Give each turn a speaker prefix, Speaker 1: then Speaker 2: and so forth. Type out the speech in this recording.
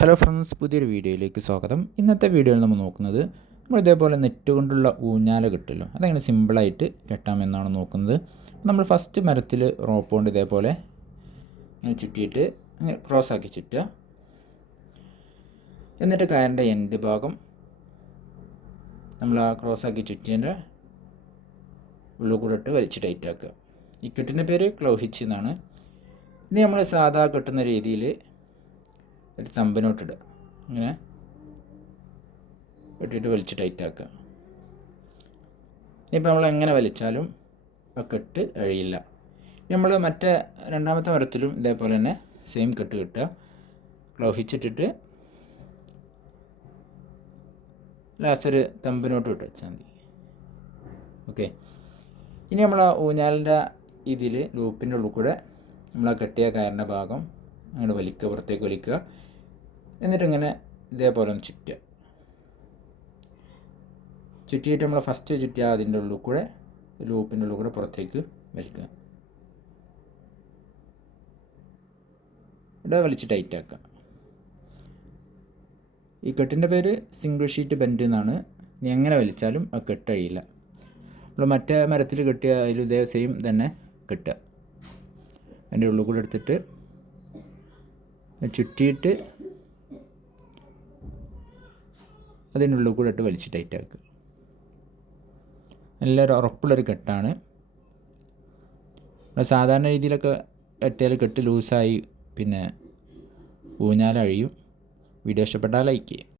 Speaker 1: Hello friends പുതിയൊരു വീഡിയോയിലേക്ക് സ്വാഗതം. ഇന്നത്തെ വീഡിയോയിൽ നമ്മൾ നോക്കുന്നത് നമ്മൾ ഇതേപോലെ നെറ്റ് കൊണ്ടുള്ള ഊഞ്ഞാല കിട്ടുമല്ലോ അതെങ്ങനെ സിമ്പിളായിട്ട് കെട്ടാമെന്നാണ് നോക്കുന്നത്. നമ്മൾ ഫസ്റ്റ് മരത്തിൽ റോപ്പ് കൊണ്ട് ഇതേപോലെ ഇങ്ങനെ ചുറ്റിയിട്ട് ഇങ്ങനെ ക്രോസ് ആക്കി ചുറ്റുക. എന്നിട്ട് കയറിന്റെ എൻഡ് ഭാഗം നമ്മൾ ആ ക്രോസ് ആക്കി ചുറ്റിയതിന്റെ ഉള്ളിൽ കൂടെ ഇട്ട് വലിച്ച് ടൈറ്റാക്കുക ഈ കെട്ടിന്റെ പേര് ക്ലൗഹിച്ച് എന്നാണ്. ഇനി നമ്മൾ സാധാ കെട്ടുന്ന രീതിയിൽ ഒരു തമ്പിനോട്ട് ഇടുക. ഇങ്ങനെ ഇട്ടിട്ട് വലിച്ച് ടൈറ്റ് ആക്കുക. ഇനിയിപ്പോൾ നമ്മൾ എങ്ങനെ വലിച്ചാലും കെട്ട് അഴിയില്ല. നമ്മൾ മറ്റേ രണ്ടാമത്തെ മരത്തിലും ഇതേപോലെ തന്നെ സെയിം കെട്ട് കിട്ടുക. ക്ലോഹിച്ചിട്ടിട്ട് ലാസ്റ്റ് ഒരു തമ്പിനോട്ട് ഇട്ട് വെച്ചാൽ മതി. ഓക്കെ ഇനി നമ്മൾ ആ ഊഞ്ഞാലിന്റെ ഇതിൽ ലൂപ്പിന്റെ ഉള്ളിൽ കൂടെ നമ്മൾ ആ കെട്ടിയ കയറിന്റെ ഭാഗം അങ്ങോട്ട് വലിക്കുക പുറത്തേക്ക് വലിക്കുക. എന്നിട്ട് ഇങ്ങനെ ഇതേപോലെ ഒന്ന് ചുറ്റുക. ചുറ്റിയിട്ട് നമ്മൾ ഫസ്റ്റ് ചുറ്റിയ അതിന്റെ ഉള്ളിൽ കൂടെ ലൂപ്പിന്റെ ഉള്ളിൽ കൂടെ പുറത്തേക്ക് വലിക്കുക. ഇവിടെ വലിച്ച് ടൈറ്റ് ആക്കുക. ഈ കെട്ടിന്റെ പേര് സിംഗിൾ ഷീറ്റ് ബെൻഡ് എന്നാണ്. ഇനി എങ്ങനെ വലിച്ചാലും അത് കെട്ട് കഴിയില്ല. നമ്മൾ മറ്റേ മരത്തിൽ കെട്ടിയ അതിൽ ഇതേ സെയിം തന്നെ കെട്ടുക. അതിന്റെ ഉള്ളിൽ കൂടെ എടുത്തിട്ട് ചുറ്റിയിട്ട് അതിന്റെ ഉള്ളിൽ കൂടെ ഇട്ട് വലിച്ച് ടൈറ്റ് ആക്കുക നല്ലൊരു ഉറപ്പുള്ളൊരു കെട്ടാണ്. സാധാരണ രീതിയിലൊക്കെ കെട്ടിയാൽ കെട്ട് ലൂസായി പിന്നെ ഊഞ്ഞാലഴിയും. വീഡിയോ ഇഷ്ടപ്പെട്ടാൽ ലൈക്ക് ചെയ്യും